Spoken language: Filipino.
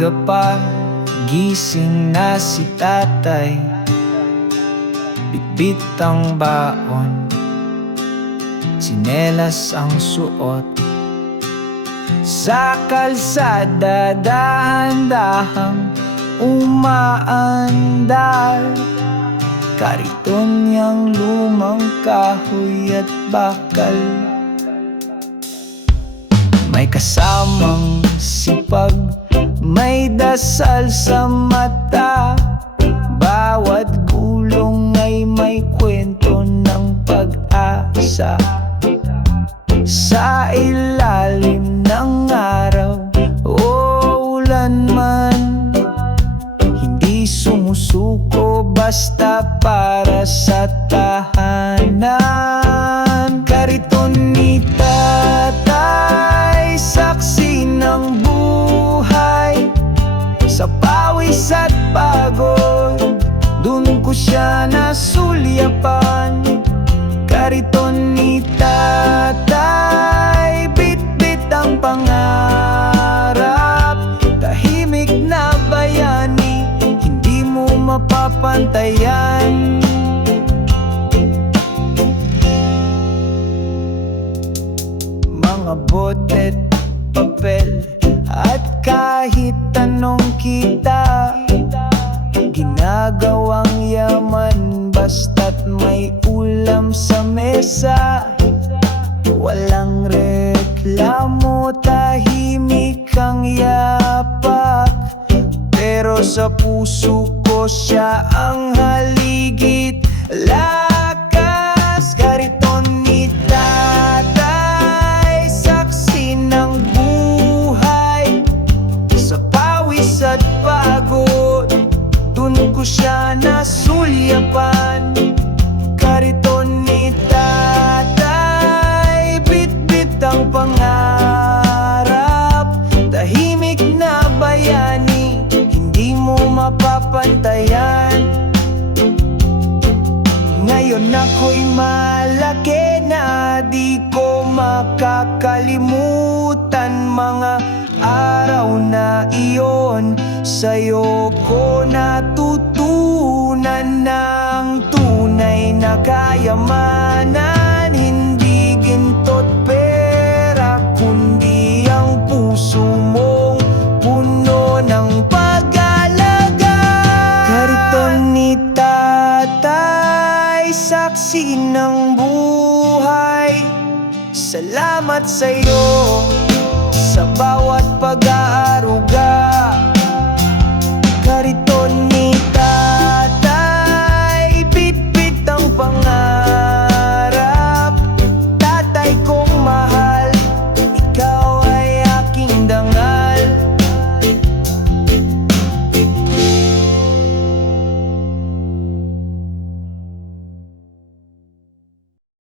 Maaga pa, gising na si tatay, bitbit ang baon, tsinelas ang suot. Sa kalsada dahan-dahang umaandar, kariton niyang lumang kahoy at bakal. May kasamang sipag, may dasal sa mata, bawat gulong ay may kwento ng pag-asa. Sa ilalim ng araw o ulan man, hindi sumusuko basta para sa tahanan. Kariton ni tatay, saksi ng buhay, sa pawis at pagod, dun ko siya nasulyapan. Kariton ni tatay, bit-bit ang pangarap, tahimik na bayani, hindi mo mapapantayan. Mga bote't papel at kahit anong kita, ginagawang yaman basta't may ulam sa mesa. Walang reklamo, tahimik ang yapak, pero sa puso ko siya ang haligit lakas. Kariton ni tatay, saksi ng buhay, sa pawis at pagod, dun ko siya nasulyapan. Kariton ni tatay, bit-bit ang pangarap, tahimik na bayani, hindi mo mapapantayan. Ngayon ako'y malaki na, di ko makakalimutan mga araw na iyon. Sa'yo ko natutunan ng tunay na kayamanan, hindi ginto't pera, kundi ang puso mong puno ng pag-alaga. Kariton ni tatay, saksi ng buhay, salamat sa'yo sa bawat pag-aaruga.